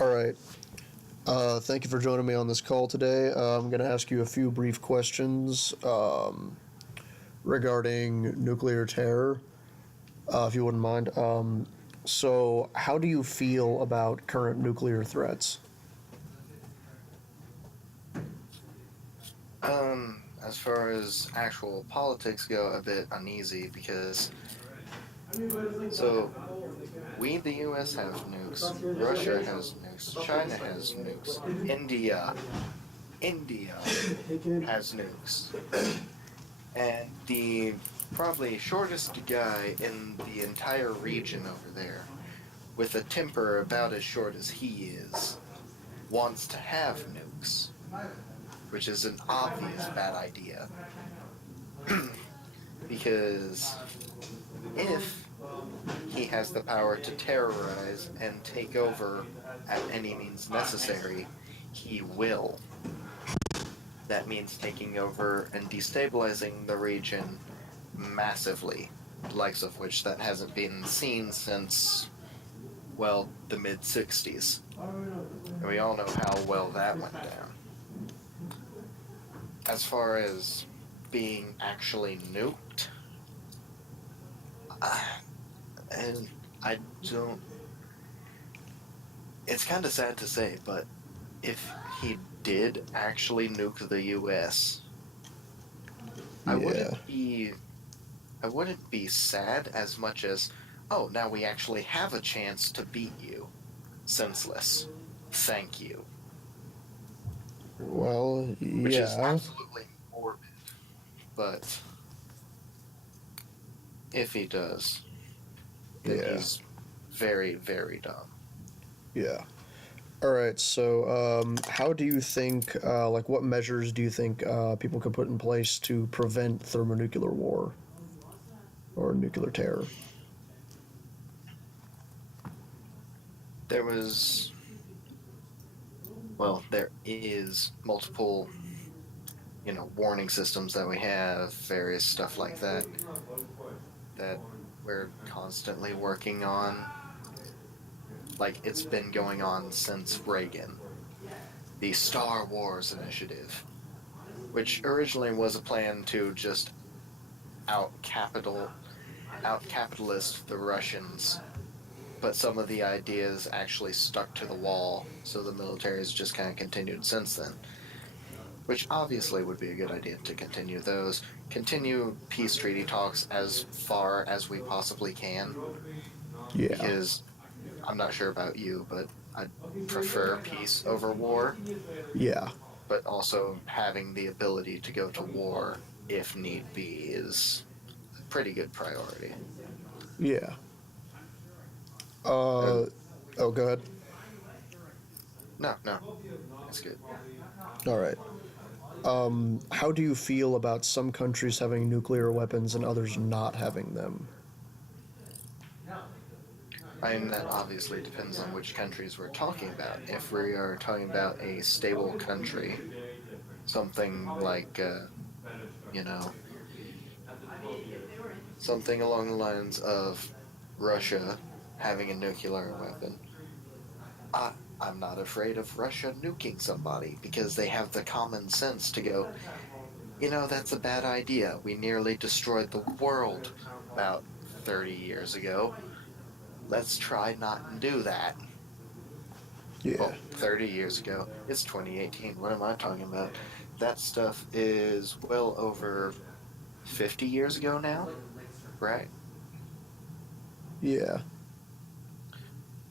All right. Thank you for joining me on this call today. I'm going to ask you a few brief questions regarding nuclear terror, if you wouldn't mind. So, how do you feel about current nuclear threats? As far as actual politics go, a bit uneasy because so we, the US, have nukes, Russia has nukes, China has nukes, India has nukes, and the probably shortest guy in the entire region over there, with a temper about as short as he is, wants to have nukes, which is an obvious bad idea. Because if he has the power to terrorize and take over at any means necessary, he will. That means taking over and destabilizing the region massively, the likes of which that hasn't been seen since, well, the mid 60s. And we all know how well that went down. As far as being actually nuked, and I don't. It's kind of sad to say, but if he did actually nuke the U.S., I Yeah. wouldn't be. I wouldn't be sad as much as, oh, now we actually have a chance to beat you. Senseless. Thank you. Well, Which is yeah. absolutely morbid. But if he does, then Yeah. he's very, very dumb. Yeah. All right. So, how do you think, what measures do you think people could put in place to prevent thermonuclear war or nuclear terror? There was, well, there is multiple, warning systems that we have, various stuff like that, that we're constantly working on. Like, it's been going on since Reagan. The Star Wars Initiative, which originally was a plan to just out capital out capitalist the Russians, but some of the ideas actually stuck to the wall, so the military has just kind of continued since then. Which obviously would be a good idea to continue those. Continue peace treaty talks as far as we possibly can, Yeah. because I'm not sure about you, but I prefer peace over war, Yeah. but also having the ability to go to war if need be is a pretty good priority. Yeah. And Oh, go ahead. no, no, it's good. All right. How do you feel about some countries having nuclear weapons and others not having them? I mean, that obviously depends on which countries we're talking about. If we are talking about a stable country, something like, you know, something along the lines of Russia having a nuclear weapon, I'm not afraid of Russia nuking somebody because they have the common sense to go, that's a bad idea. We nearly destroyed the world about 30 years ago. Let's try not and do that. Yeah. Well, 30 years ago. It's 2018. What am I talking about? That stuff is well over 50 years ago now, right? Yeah.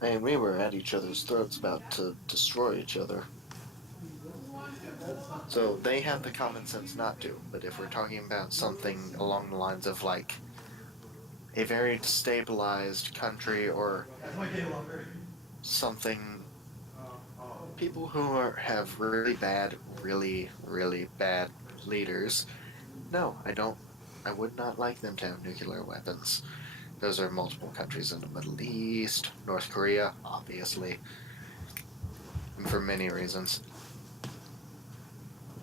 And we were at each other's throats about to destroy each other. So they have the common sense not to. But if we're talking about something along the lines of like a very destabilized country or something, people who have really bad, really, really bad leaders, no, I don't. I would not like them to have nuclear weapons. Those are multiple countries in the Middle East, North Korea, obviously, and for many reasons.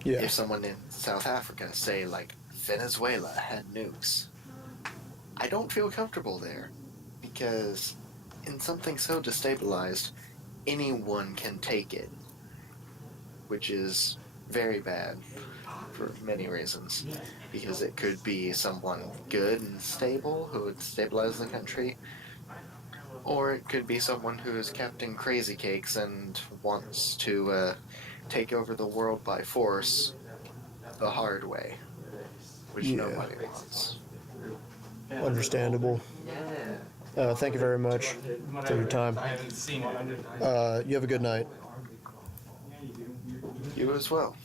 Yeah. If someone in South Africa, say like Venezuela, had nukes, I don't feel comfortable there because in something so destabilized, anyone can take it, which is very bad for many reasons. Because it could be someone good and stable who would stabilize the country, or it could be someone who is Captain Crazy Cakes and wants to take over the world by force the hard way, which Yeah. nobody wants. Understandable. Thank you very much for your time. I haven't seen it. You have a good night. You as well.